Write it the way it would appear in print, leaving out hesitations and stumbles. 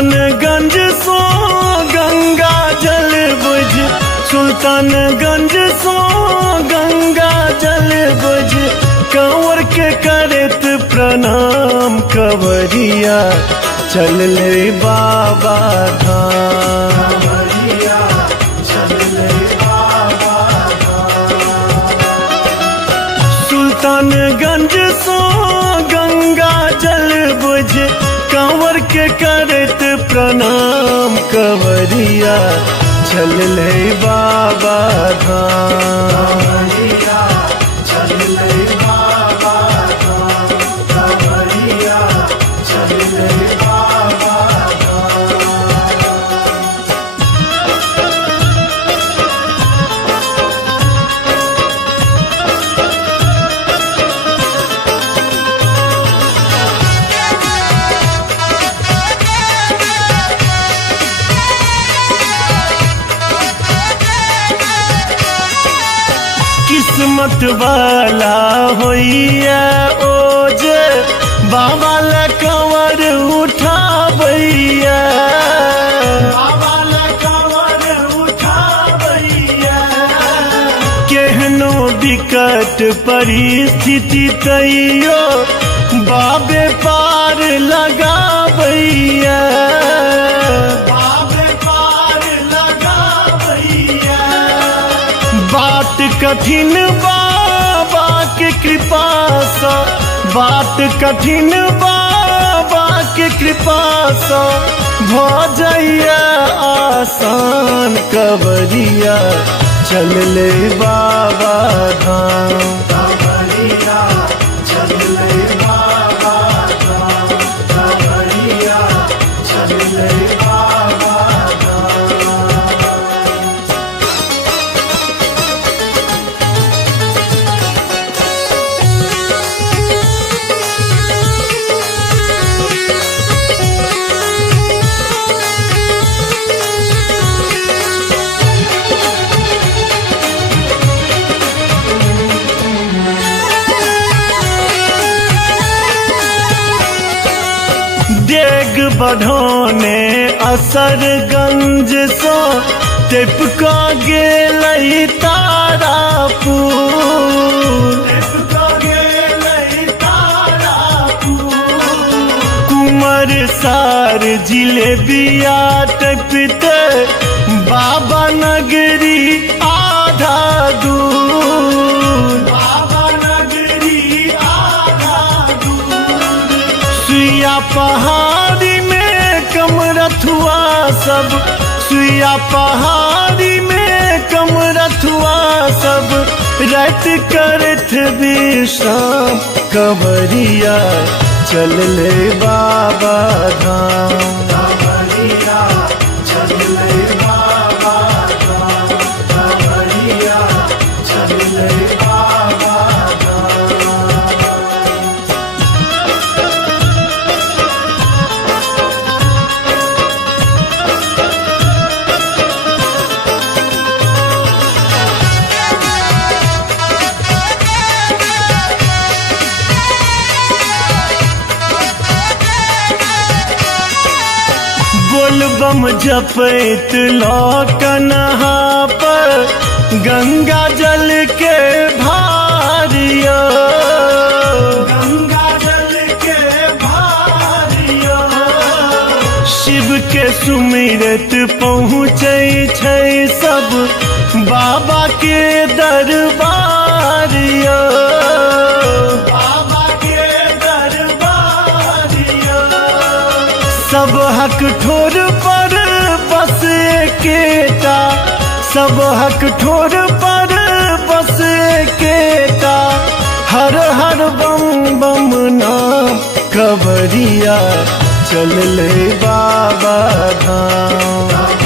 सुल्तानगंज सो गंगा जल बुझ, सुल्तानगंज सो गंगा जल बुझ, कंवर के करत प्रणाम कंवरिया चल ले बाबा धाम। सुल्तानगंज सो गंगा जल बुझ, कंवर के करत प्रणाम कंवरिया चल ले बाबा धाम। चल ले बाबा धाम, कंवरिया चल ले बाबा धाम। किस्मत वाला होइया ओ जे बाबा ला कंवर उठावैया, बाबा ला कंवर उठावैया। केहनो विकट परिस्थिति तैयो बाबे पार लगावैया, बाबे पार लगावैया। बात कठिन बाबा के कृपा सा, बात कठिन बाबा के कृपा सा भ जाइया आसान कंवरिया चल ले बाबा धाम। कंवरिया चल ले बाबा धाम, कंवरिया चल ले बाबा धाम। डेग बढ़ोने असरगंज सो टिपका गेलई तारापुर, टिपका गेलई तारापुर। कुमर सार जिलेबिया टपते बाबा नगरी आधा दूर, बाबा नगरी आधा दूर। सुइया पहाड़ी में कमरथुआ सब, सुइया पहाड़ी में कमरथुआ सब रट करत विश्राम कंवरिया चल ले बाबा धाम। कंवरिया चल ले बाबा धाम, कंवरिया चल ले बाबा धाम। बोलबम जपैत लौकनहा पर गंगा जल के भारिया, गंगा जल के भारिया। शिव के सुमिरत पहुँचै छै सब बाबा के दरबारिया, बाबा के दरबारिया। सब हक ठोर पर बस एकेटा, सब हक ठोर पर बस एकेटा हर हर बम बम नाम कंवरिया चल ले बाबा धाम।